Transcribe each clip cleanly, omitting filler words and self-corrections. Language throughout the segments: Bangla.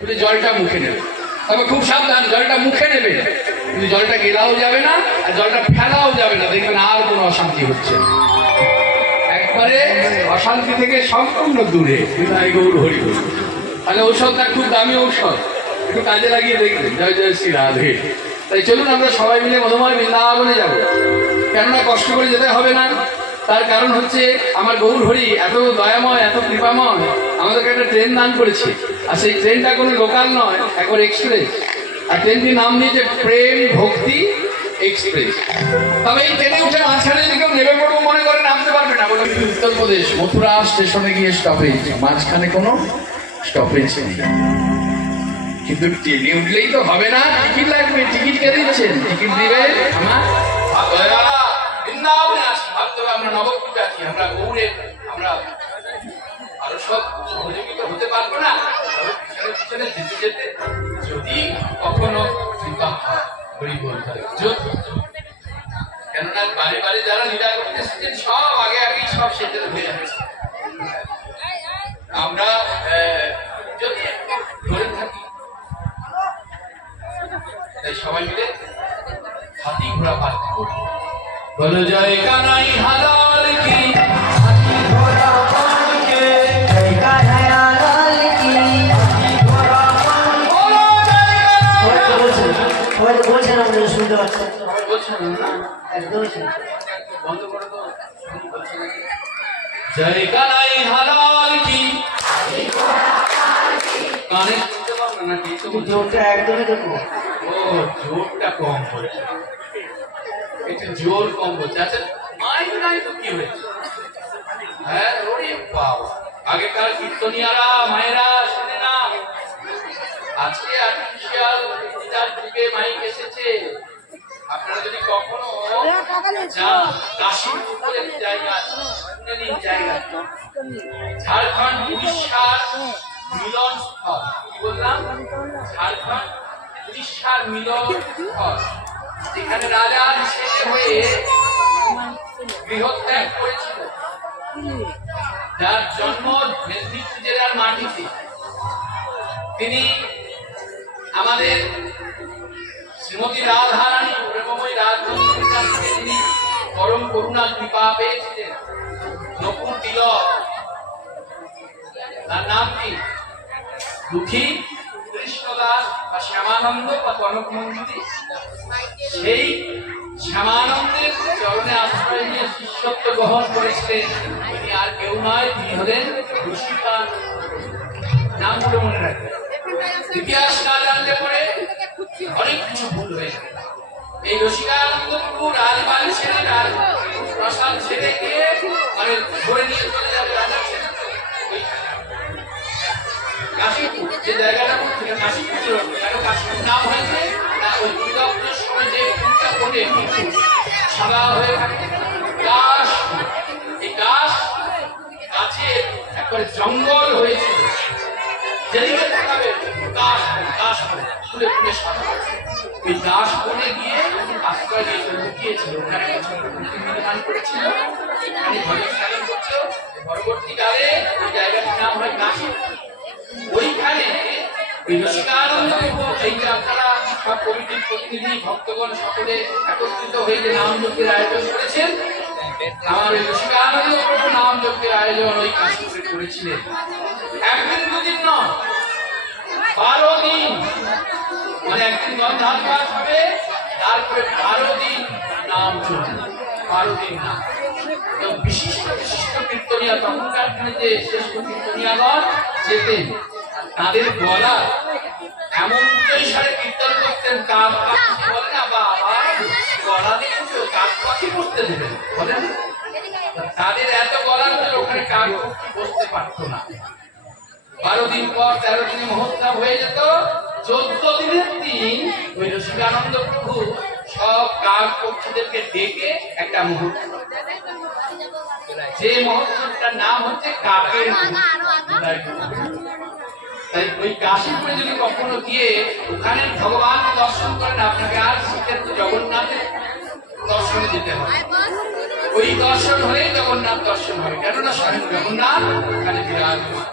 জলটা মুখে নেবে, তবে খুব সাবধান, জলটা মুখে নেবে কিন্তু জলটা গেলাও যাবে না আর জলটা ফেলাও যাবে না, দেখবেন আর কোনো অশান্তি হচ্ছে না, একবারে অশান্তি থেকে সম্পূর্ণ দূরে। গৌর হরি হরি। তাহলে ঔষধটা খুব দামি ঔষধ, একটু কাজে লাগিয়ে দেখবেন। জয় জয় শ্রী রাধে। তাই চলুন আমরা সবাই মিলে মধুময় বৃন্দাবনে যাব, কেননা কষ্ট করে যেতে হবে না। তার কারণ হচ্ছে আমার গৌর হরি এত দয়াময়, এত কৃপাময়, আমাদেরকে একটা ট্রেন দান করেছে, আর সেই ট্রেনটা কোনো লোকাল নয়, একবার এক্সপ্রেস। আর ট্রেনটির নাম দিয়েছে প্রেম ভক্তি এক্সপ্রেস। তবে এই ট্রেনে উঠে মাঝখানে যদি কেউ নেমে পড়বো মনে করে নামতে পারবে না। বলে উত্তরপ্রদেশ মথুরা স্টেশনে গিয়ে স্টপেজ, মাঝখানে কোনো স্টপেজ নেই। কিন্তু ট্রেনে উঠলেই তো হবে না, টিকিট লাগবে। টিকিট কে দিচ্ছেন? টিকিট দিবে আমার বৃন্দাবনে আসি, ভাবতে হবে আমরা নবদ্বীপ আছি, আমরা গৌরের, আমরা আরো সব সহযোগিতা হতে পারবো না। পিছনে যেতে যেতে যদি কখনো হরি বলতে কেননা বারে বারে যারা লীলা করতে এসেছেন সব আগে আগেই সব সেটেল হয়ে যাচ্ছে। আমরা যদি ধরে থাকি তাই সবাই মিলে হাতি ঘোড়া পার করি। বলো জয় কানাই হালাল কি, হাতি ঘোড়া পার কে, জয় কানাই হালাল কি, হাতি ঘোড়া পার। বলো জয় কানাই। হয়তো বলছেন আমরা শুনতে পাচ্ছি, বলছেন না একদম বন্ধ করে দাও। জয় কানাই হালাল কি, কানে শুনতে পাবো না কি? জোরটা একদমই দেখো। ও জোরটা কম হয়েছে, একটু জোর কম হচ্ছে। আচ্ছা মাইক নাই তো কি হয়েছে? হ্যাঁ ওরে বাবা, আগেকার কীর্তনিয়ারা মায়েরা শুনে না, আজকে আর্টিফিশিয়াল ডিজিটাল যুগে মাইক এসেছে। আপনারা যদি কখনো যান কাশীপুরের জায়গা, শুনে নিন জায়গা, ঝাড়খণ্ড উড়িষ্যার মিলন স্থল। কি বললাম? ঝাড়খণ্ড উড়িষ্যার মিলন স্থল, যেখানে রাজার ছেলে হয়ে গৃহত্যাগ করেছিল, যার জন্ম মেদিনীপুর জেলার মাটিতে। তিনি আমাদের শ্রীমতী রাধারানী প্রেমময়ী রাজবংশের কাছ থেকে তিনি পরম করুণা কৃপা পেয়েছিলেন। নকুল তিলক তার নাম কি? দুঃখী কৃষ্ণদাস বা শ্যামানন্দ বা কনক মঞ্জুরি। সেই শ্যামানন্দের চরণে আশ্রয় নিয়ে শিষ্যত্ব গ্রহণ করেছিলেন। তিনি আর কেউ নয়, তিনি হলেন রসিকানন্দ। নামগুলো মনে রাখবেন, ইতিহাস না জানলে পরে অনেক কিছু ভুল হয়ে যাবে। এই রসিকানন্দ প্রভু রাজবাড়ি ছেড়ে, প্রসাদ ছেড়ে গিয়ে মানে ধরে নিয়ে চলে যাবে রাজার ছেলে। কাশীপুর যে জায়গাটা কাশীপুর ছিল, কেন কাশীপুর নাম হয়েছে? ওই দুর্গাপুজোর সময় যে ফুলটা ফোটে সাদা হয়ে থাকে, গাছ, এই গাছ গাছে একবারে জঙ্গল হয়েছিল, যেদিকে তাকাবে গাছ গাছ ফুলে ফুলে সাদা। ওই গাছ বনে গিয়ে আশ্রয় নিয়ে লুকিয়েছিল, ওখানে নির্মাণ করেছিল, ওখানে ভজন সাধন করছিল। পরবর্তীকালে ওই জায়গাটির নাম হয় কাশীপুর। ওইখানে রসিকানন্দ এই যে আপনারা সব কমিটির প্রতিনিধি ভক্তগণ সকলে একত্রিত হয়ে যে নাম যজ্ঞের আয়োজন করেছেন, আমার ওই রসিকানন্দ প্রভু নাম যজ্ঞের আয়োজন ওই কাশীপুরে করেছিলেন। একদিন দুদিন নয়, 12 দিন, মানে একদিন গন্ধাপাঠ হবে, তারপরে 12 দিন নাম চলবে, 12 দিন নাম। বিশিষ্ট বিশিষ্ট কীর্তনিয়া, তখনকার দিনে যে শ্রেষ্ঠ কীর্তনিয়াগণ যেতেন, তাদের গলা এমন উচ্চস্বরে কীর্তন করতেন, কাক পাখি বলে না, বা গলা দেখেছো, কাক পাখি বসতে দেবেন বলেন, তাদের এত গলা হচ্ছে ওখানে কাক পাখি বসতে পারতো না। 12 দিন পর 13 দিনে মহোৎসব হয়ে যেত। 14 দিনের দিন ওই রসিকানন্দ প্রভু সব কাক পক্ষীদেরকে ডেকে একটা মুহূর্ত, যে মহোৎসবটার নাম হচ্ছে কাকের তাই ওই কাশীপুরে যদি কখনো গিয়ে ওখানে ভগবান দর্শন করেন, আপনাকে আর শ্রীক্ষেত্র জগন্নাথের দর্শনে যেতে হবে। ওই দর্শন হয়ে জগন্নাথ দর্শন হবে, কেননা স্বয়ং জগন্নাথ ওখানে বিরাজমান।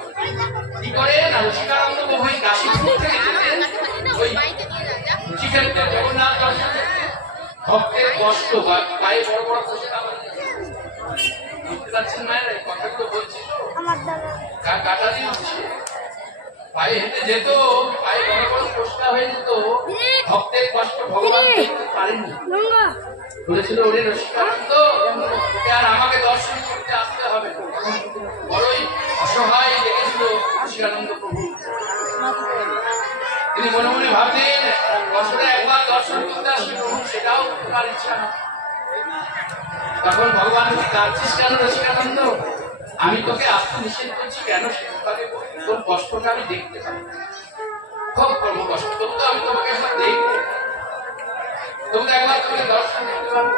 কি করে না, রসিকানন্দ প্রভু কাশীপুর শ্রীক্ষেত্রে জগন্নাথ দর্শন করতে ভক্তের কষ্ট পায়ে বড় বড় খোঁচা বুঝতে পারছেন মায়ের এই কথাগুলো বলছি তো কাটা দিয়ে উঠছে পায়ে হেঁটে যেত পায়ে বড় বড় খোঁচা হয়ে যেত ভক্তের কষ্ট ভগবান দেখতে পারেনি বলেছিল ওরে রসিকানন্দ তোকে আর আমাকে দর্শন করতে আসতে হবে বড়ই অসহায় দেখেছিল রসিকানন্দ প্রভু তিনি মনে মনে ভাবতেন বছরে একবার দর্শন করতে আসবে প্রভু সেটাও তার ইচ্ছা না তখন ভগবান কাঁদছিস কেন রসিকানন্দ আমি তোকে আসতে নিষেধ করছি কেন সেটাকে তোর কষ্টটা আমি দেখতে পাই খুব করবো কষ্ট তবু তো আমি তোমাকে একবার দেখবো তবু একবার তোমাকে দর্শন করতে পারবো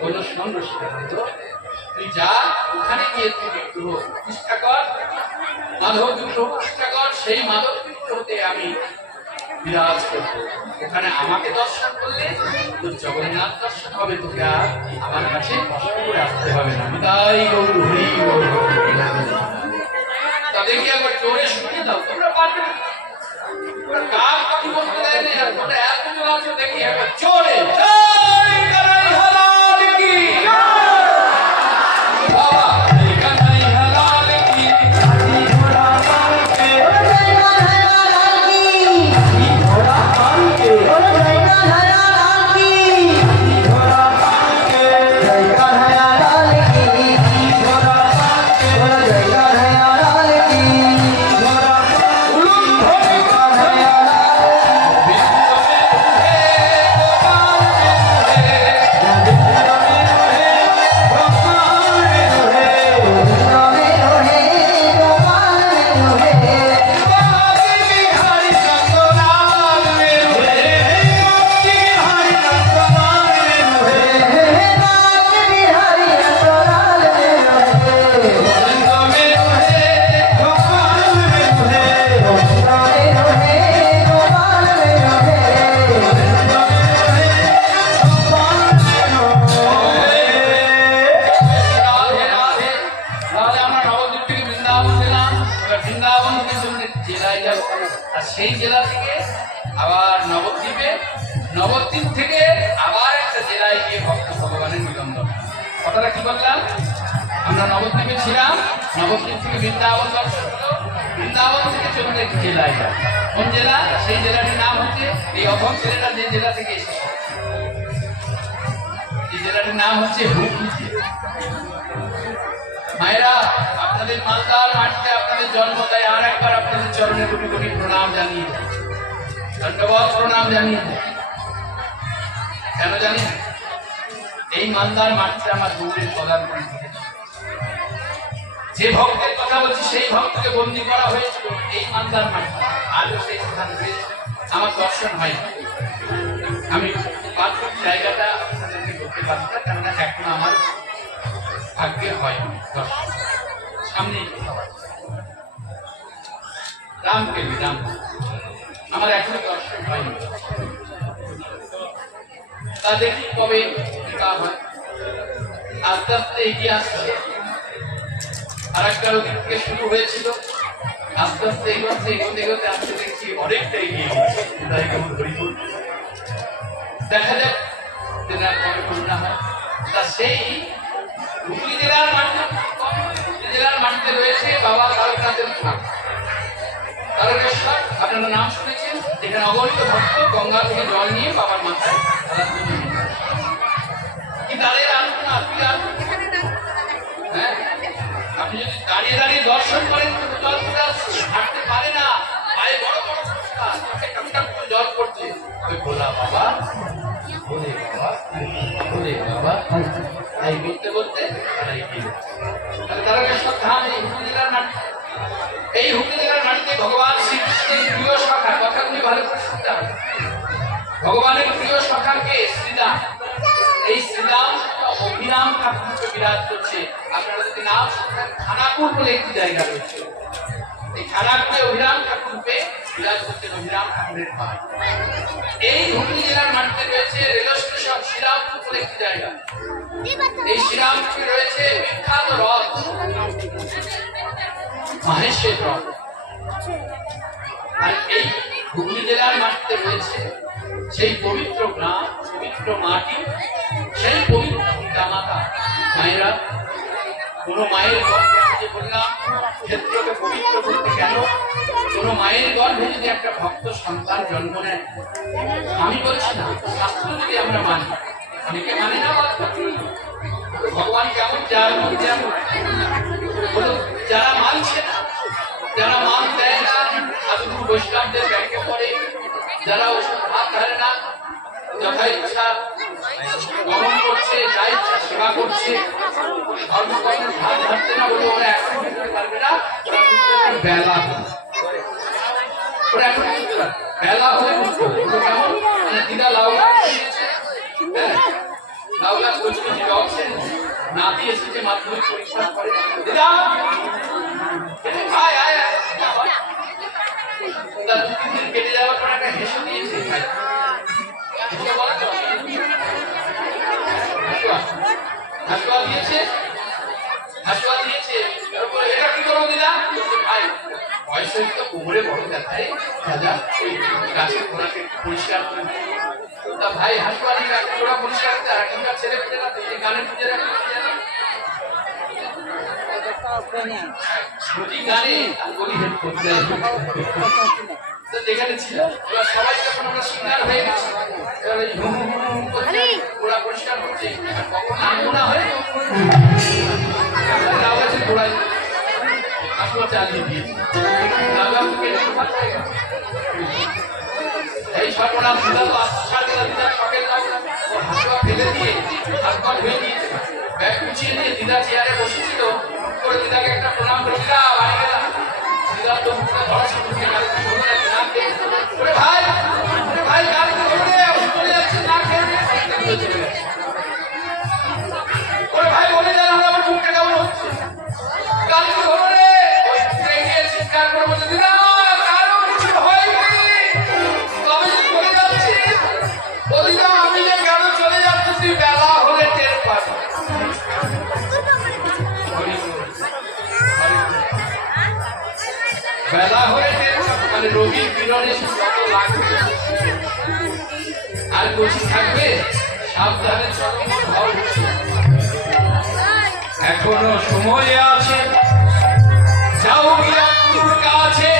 বললো শোন রসিকানন্দ তুই যা ওখানে গিয়ে তুই বিগ্রহ প্রতিষ্ঠা কর মাধব বিগ্রহ প্রতিষ্ঠা কর সেই মাধব বিগ্রহতে আমি বিরাজ করবো ওখানে আমাকে দর্শন করলে তোর জগন্নাথ দর্শন হবে তোকে আর আমার কাছে কষ্ট করে আসতে হবে না তাই গৌর হরি তাদেরকে একবার জোরে শুনিয়ে দাও তোমরা পারবে না কার কথা বলতে দেয় না তোমরা এতজন আছো দেখি একবার জোরে সেই জেলা থেকে আবার নবদ্বীপ থেকে আবার একটা জেলায় গিয়ে ভক্ত ভগবানের মিলন কথাটা কি বললাম আমরা নবদ্বীপে ছিলাম নবদ্বীপ থেকে বৃন্দাবন দর্শন হলো বৃন্দাবন থেকে চলুন একটি জেলায় যায় কোন জেলা সেই জেলাটির নাম হচ্ছে এই অভম ছেলেটা যে জেলা থেকে এসেছে এই জেলাটির নাম হচ্ছে হুগলি মায়েরা আপনাদের মালদার মাটিতে আপনাদের জন্ম তাই আর একবার আপনাদের চরণে কোটি কোটি প্রণাম জানিয়ে ধন্যবাদ প্রণাম জানিয়ে কেন জানি এই মালদার মাটিতে আমার গৌরের পদার্পণ ঘটেছে যে ভক্তের কথা বলছি সেই ভক্তকে বন্দী করা হয়েছিল এই মালদার মাটি আজও সেই স্থান রয়েছে আমার দর্শন হয় আমি বাস্তব জায়গাটা আপনাদেরকে করতে পারছি না কেননা এখন আমার ভাগ্যে হয় দর্শন সামনে রামকেলি রাম আমার এখনো দর্শন হয়নি তা দেখি কবে টিকা হয় আস্তে আস্তে এগিয়ে আসছে আর একটা ওদিক থেকে শুরু হয়েছিল আস্তে আস্তে এগোতে আসতে দেখছি অনেকটা এগিয়ে গেছে দেখা যাক তেনার কবে করুণা হয় তা সেই হুগলি জেলার মাটিতে রয়েছে বাবা তারকনাথের ধাম তারকেশ্বর আপনারা নাম শুনেছেন এখানে অগণিত ভক্ত গঙ্গা থেকে জল নিয়ে বাবার মাথায় কি তাদের আলোচনা হ্যাঁ আপনি যদি দাঁড়িয়ে দাঁড়িয়ে দর্শন করেন জল হাঁটতে পারে না পায়ে বড় বড় জল পড়ছে ওই ভোলা বাবা ভোলে বাবা এই বলতে বলতে তারা এগিয়ে যাচ্ছে তারকেশ্বর ধাম এই হুগলি জেলার মাটি এই হুগলি জেলার মাটিতে ভগবান শ্রীকৃষ্ণের প্রিয় সখা কথাগুলি ভালো করে শুনতে হবে ভগবানের প্রিয় সখাকে শ্রীরাম এই শ্রীরাম অভিরাম ঠাকুরকে বিরাজ করছে আপনারা যদি নাম শুনতেন খানাকুল বলে একটি জায়গা রয়েছে এই খানাকুলে অভিরাম ঠাকুরকে বিরাজ করছেন অভিরাম ঠাকুরের মা এই হুগলি জেলার মাটিতে রয়েছে রেল স্টেশন শ্রীরামপুর বলে একটি জায়গা এই শ্রীরামপুরে রয়েছে বিখ্যাত হ্রদ মাহেশের হ্রদ আর এই হুগলি জেলার মাটিতে রয়েছে সেই পবিত্র গ্রাম, পবিত্র মাটি, সেই পবিত্র পিতা মাতা। মায়েরা, কোন মায়ের গর্ভে, যে বললাম ক্ষেত্রকে পবিত্র করতে কেন, কোন মায়ের গর্ভে যদি একটা ভক্ত সন্তান জন্ম নেয়, আমি বলছি না, শাস্ত্র যদি আমরা মানি, অনেকে মানে না, ভগবান কেমন, যার মধ্যে যারা মানছে না, যারা মান দেয় না, সাধু বৈষ্ণবদের ব্যাংকে পড়ে, যারা ওষুধ হাত ধরে না, যথা ইচ্ছা গমন করছে, যা ইচ্ছা সেবা করছে, ধর্মকর্মের হাত ধরতে না বলে ওরা এখন বুঝতে পারবে না, বেলা ওরা এখন বুঝতে পারবে, বেলা হলে বুঝতে পারবে কেমন। দিদা লাউ গাছ দিয়েছে, লাউ গাছ কচি কচি রয়েছে, নাতি এসেছে মাধ্যমিক পরীক্ষা করে, দিদা আয় আয় আয়, দু তিন দিন কেটে যাওয়ার পর একটা হেসে দিয়েছে, হাসুয়া দিয়েছে, হাসুয়া দিয়েছে, এটা কি করবো দিদা? ভাই বয়স হয়েছে তো, কোমরে বড় দেখায়, রাজা ওই গাছের গোড়াকে পরিষ্কার করে, তা ভাই হাসুয়া নিয়ে গোড়া পরিষ্কার করতে, আর এখনকার ছেলে পেলেরা গানের পুজো গানে গলি হেড করতে যেখানে ছিল, ওরা সবাই যখন আমরা সিঙ্গার হয়ে গেছি, গোড়া পরিষ্কার করছে, কখন আনমোনা হয়ে গোড়ায় হাসুয়া চালিয়ে দিয়েছে, এই সর্বনাম দিদা তো শখের হাসুয়া ফেলে দিয়ে হাত পা ধুয়ে দিয়েছে, ব্যাগ গুছিয়ে দিয়ে দিদা চেয়ারে বসেছিল, করে দিদাকে একটা প্রণাম করে, দিদা বাড়ি গেলাম, দিদা তো মুখটা ধরা শুনছে, ভাই ভাই গাড়ি চলে যাচ্ছে, না খেয়ে চলে যাচ্ছে, ওরে ভাই বলে যান আমার মুখটা কেমন হচ্ছে, গাড়ি ধরো রে, গিয়ে চিৎকার করে বলে, দিদা কারো কিছু হয়নি, তবে চলে যাচ্ছি, ও দিদা আমি যে কেন চলে যাচ্ছি, তুই বেলা হলে টের পাবি, বেলা হয়ে মানে রোগীর বিরণে যত লাগবে আর বসে থাকবে, সাবধানে চলমান হও, এখনো সময় আছে, যাও গিয়ে কাছে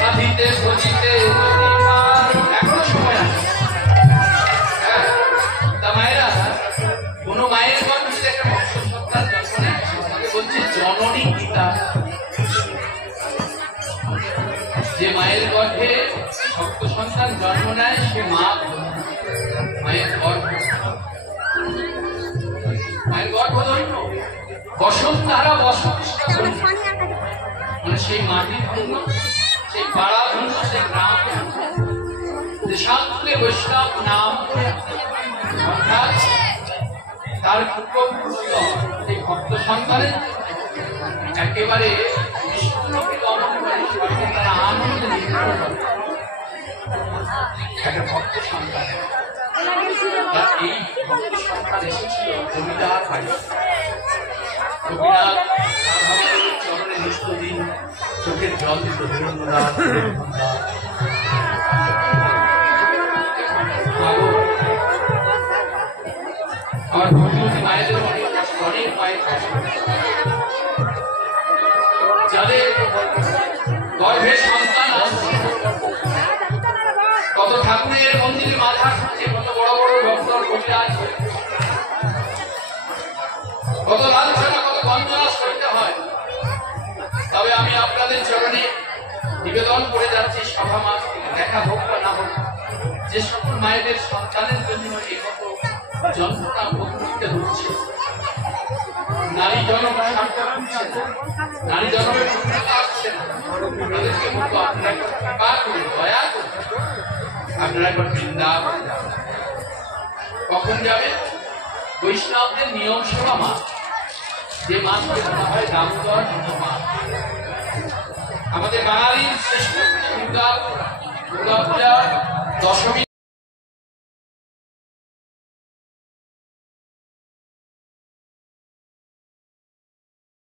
সাধিতে বুঝিতে, এখনো সময় আছে। তা মায়েরা, কোন মায়ের গর্ভে একটা ভক্ত সন্তান জন্ম নেয়, বলছে জননী পিতা, যে মায়ের গর্ভে ভক্ত সন্তান জন্ম নেয় সে মা, মায়ের গর্ভ, মায়ের গর্ভ ধন্য, বসন্তারা বসন্ত মানে সেই মাটি ধন্য, সেই পাড়া ধন্য, সেই গ্রাম দেশান্তরে বৈষ্ণব নাম, অর্থাৎ তার পূর্বপুরুষ এই ভক্ত সন্তানের একেবারে বিষ্ণুকে দমন করে তারা আনন্দে একটা ভক্ত সন্তান, এই ভক্ত সন্তান এসেছিল জমিদার বাড়ি, জমিদার চরণে নিত্যদিন চোখের জল দিত, আমার ভক্তি মায়েদের অনেক মায়ের যাদের গর্ভে সন্তান আসছে, কত ঠাকুরের মন্দিরে মাথা ঠুকছে, কত বড় বড় ভক্তর বসে আছে, কত লাঞ্ছনা, কত বঞ্চনা করতে হয়, তবে আমি আপনাদের চরণে নিবেদন করে যাচ্ছি, সভা মাস দেখা হোক বা না হোক, যে সকল মায়েদের সন্তানের জন্য এই কত যন্ত্রণা ভোগ করতে হচ্ছে, নারী জনম শান্ত হচ্ছে না, নারী জনমের সফলতা আসছে না, তাদেরকে বলবো আপনারা কৃপা করে, দয়া করে আপনারা একবার বৃন্দাবন যাবেন। কখন যাবে? বৈষ্ণবদের নিয়ম সেবা মাস, যে মাসকে বলা হয় দামোদর মাস, আমাদের বাঙালির শ্রেষ্ঠ দুর্গা পূজা, দশমী